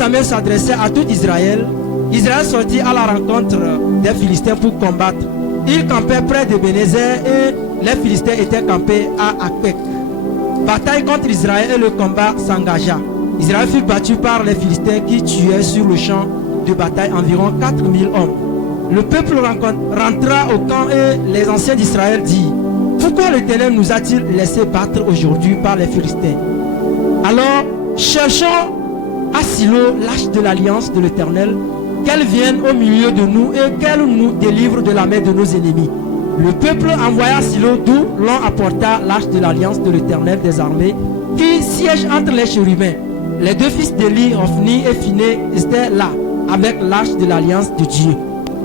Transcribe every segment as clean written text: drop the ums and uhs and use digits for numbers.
Samuel s'adressait à tout Israël, Israël sortit à la rencontre des Philistins pour combattre. Ils campaient près de Bénézer et les Philistins étaient campés à Aphek. Bataille contre Israël et le combat s'engagea. Israël fut battu par les Philistins qui tuaient sur le champ de bataille environ 4000 hommes. Le peuple rentra au camp et les anciens d'Israël dirent: pourquoi l'Éternel nous a-t-il laissé battre aujourd'hui par les Philistins? Alors cherchons à Silo l'arche de l'alliance de l'Éternel, qu'elle vienne au milieu de nous et qu'elle nous délivre de la main de nos ennemis. Le peuple envoya à Silo, d'où l'on apporta l'arche de l'alliance de l'Éternel des armées, qui siège entre les chérubins. Les deux fils d'Élie, Hophni et Phiné, étaient là, avec l'arche de l'alliance de Dieu.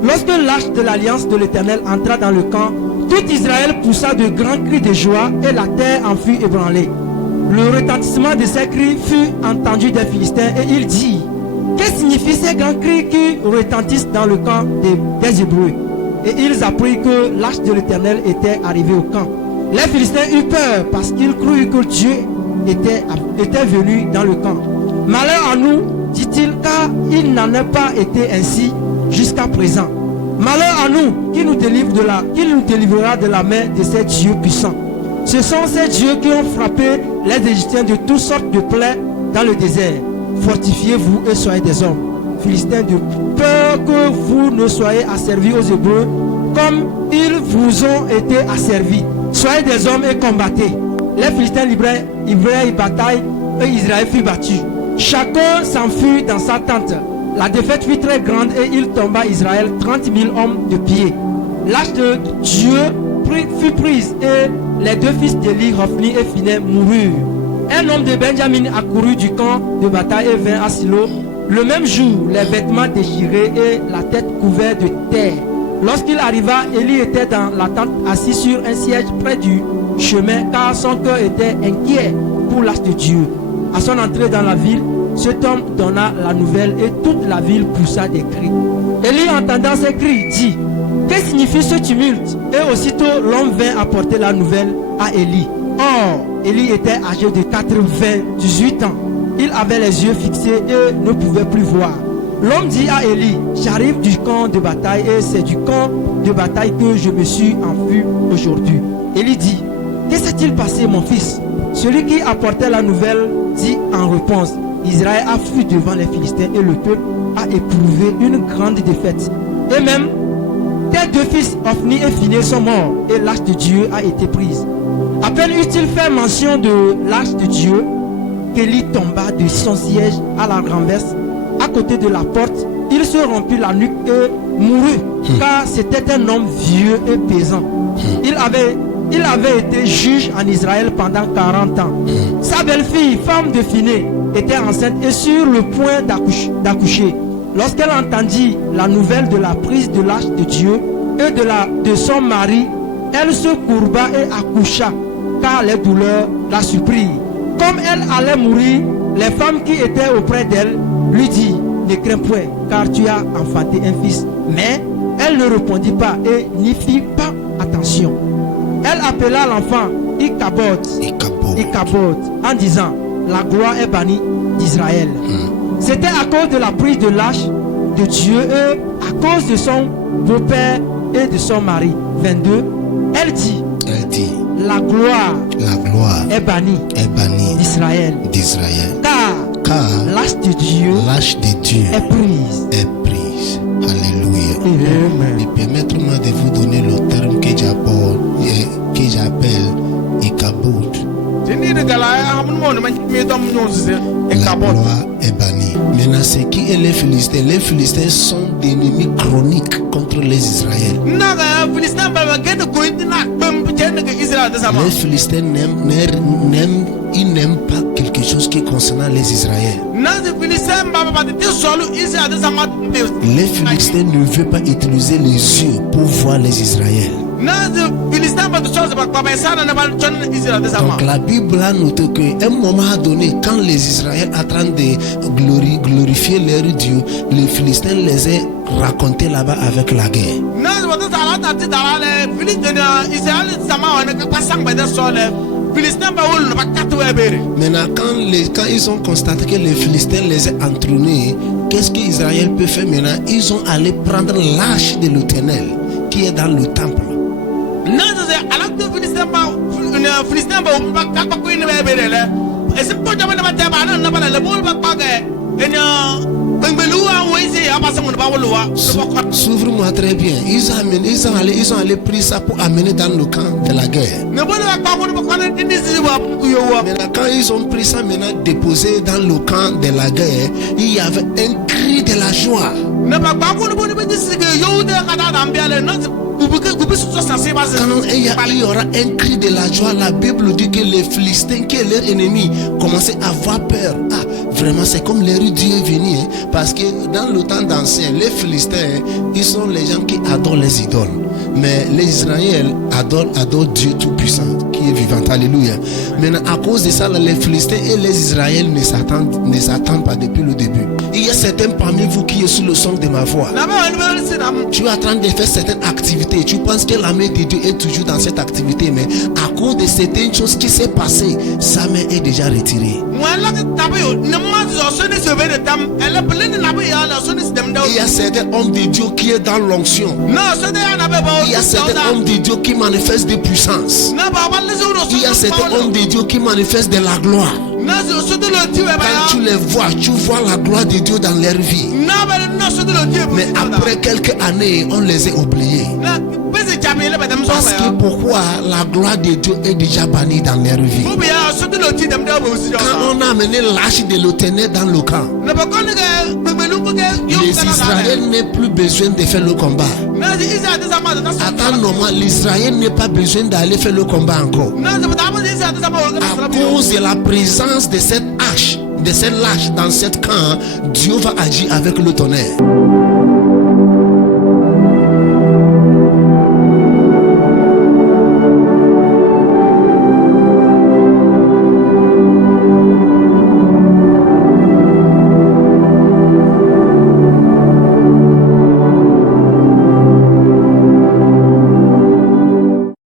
Lorsque l'arche de l'alliance de l'Éternel entra dans le camp, tout Israël poussa de grands cris de joie et la terre en fut ébranlée. Le retentissement de ces cris fut entendu des Philistins et ils dirent: que signifient ces grands cris qui retentissent dans le camp des Hébreux? Et ils apprirent que l'arche de l'Éternel était arrivée au camp. Les Philistins eurent peur parce qu'ils crurent que Dieu était venu dans le camp. Malheur à nous, dit-il, car il n'en a pas été ainsi jusqu'à présent. Malheur à nous, qui nous délivrera de la main de ces dieux puissants. Ce sont ces dieux qui ont frappé les Égyptiens de toutes sortes de plaies dans le désert. Fortifiez-vous et soyez des hommes, Philistins, de peur que vous ne soyez asservis aux Hébreux comme ils vous ont été asservis. Soyez des hommes et combattez. Les Philistins livrèrent une bataille et Israël fut battu. Chacun s'enfuit dans sa tente. La défaite fut très grande et il tomba Israël 30 000 hommes de pied. L'arche de Dieu fut prise et les deux fils d'Élie, Hophni et Phiné, moururent. Un homme de Benjamin accourut du camp de bataille et vint à Silo. Le même jour, les vêtements déchirés et la tête couverte de terre. Lorsqu'il arriva, Élie était dans la tente assis sur un siège près du chemin car son cœur était inquiet pour l'arche de Dieu. À son entrée dans la ville, cet homme donna la nouvelle et toute la ville poussa des cris. Élie, entendant ces cris, dit: que signifie ce tumulte? Et aussitôt l'homme vint apporter la nouvelle à Élie. Or, Élie était âgé de 98 ans. Il avait les yeux fixés et ne pouvait plus voir. L'homme dit à Élie: j'arrive du camp de bataille et c'est du camp de bataille que je me suis enfui aujourd'hui. Élie dit: que s'est-il passé, mon fils? Celui qui apportait la nouvelle dit en réponse: Israël a fui devant les Philistins et le peuple a éprouvé une grande défaite. Et même tes deux fils, Hophni et Phiné, sont morts et l'arche de Dieu a été prise. À peine eut-il fait mention de l'arche de Dieu qu'Élie tomba de son siège à la renverse à côté de la porte. Il se rompit la nuque et mourut car c'était un homme vieux et pesant. Il avait été juge en Israël pendant 40 ans. Sa belle-fille, femme de Phiné, était enceinte et sur le point d'accoucher. Lorsqu'elle entendit la nouvelle de la prise de l'arche de Dieu et de son mari, elle se courba et accoucha, car les douleurs la surprirent. Comme elle allait mourir, les femmes qui étaient auprès d'elle lui dirent: ne crains point, car tu as enfanté un fils. Mais elle ne répondit pas et n'y fit pas attention. Elle appela l'enfant Ichabod en disant: la gloire est bannie d'Israël. C'était à cause de la prise de l'arche de Dieu et à cause de son beau-père et de son mari. 22. Elle dit: la gloire est bannie d'Israël. Car l'arche de Dieu est prise. Alléluia. Amen. Et permettez-moi de vous donner le terme que j'appelle Ichabod. La gloire est bannie. Maintenant, c'est qui est les Philistins? Les Philistins sont des ennemis chroniques contre les Israéliens. Les Philistins n'aiment pas quelque chose qui concerne les Israéliens. Les Philistins ne veulent pas utiliser les yeux pour voir les Israéliens. Donc la Bible a noté qu'à un moment donné, quand les Israéliens en train de glorifier leur Dieu, les Philistins les ont raconté là-bas avec la guerre. Maintenant, quand ils ont constaté que les Philistins les ont entrônés, qu'est-ce qu'Israël peut faire maintenant? Ils ont allé prendre l'arche de l'Éternel qui est dans le temple. S'ouvre-moi très bien. Ils ont allé pris ça pour amener dans le camp de la guerre. Maintenant, quand ils ont pris ça, maintenant déposé dans le camp de la guerre, il y avait un cri de la joie. Quand il y aura un cri de la joie, la Bible dit que les Philistins, qui est leur ennemi, commençaient à avoir peur. Ah, vraiment, c'est comme les rues Dieu est venu. Parce que dans le temps d'ancien, les Philistins, ils sont les gens qui adorent les idoles. Mais les Israéliens adorent Dieu Tout-Puissant, qui est vivant. Alléluia. Maintenant, à cause de ça, les Philistins et les Israéliens ne s'attendent pas depuis le début. Il y a certains parmi vous qui est sous le son de ma voix. Tu es en train de faire certaines activités. Tu penses que la main de Dieu est toujours dans cette activité, mais à cause de certaines choses qui s'est passées, sa main est déjà retirée. Il y a certains hommes de Dieu qui est dans l'onction. Il y a certains hommes de Dieu qui manifestent des puissances. Il y a certains hommes de Dieu qui manifestent de la gloire. Quand tu les vois, tu vois la gloire de Dieu dans leur vie. Mais après quelques années, on les a oubliés. Parce que pourquoi la gloire de Dieu est déjà bannie dans leur vie. Quand on a amené l'arche de l'Éternel dans le camp, les Israéliens n'ont plus besoin de faire le combat. Attends, l'Israël n'a pas besoin d'aller faire le combat encore. À cause de la présence de cette arche, de cette lâche dans cette camp, Dieu va agir avec le tonnerre.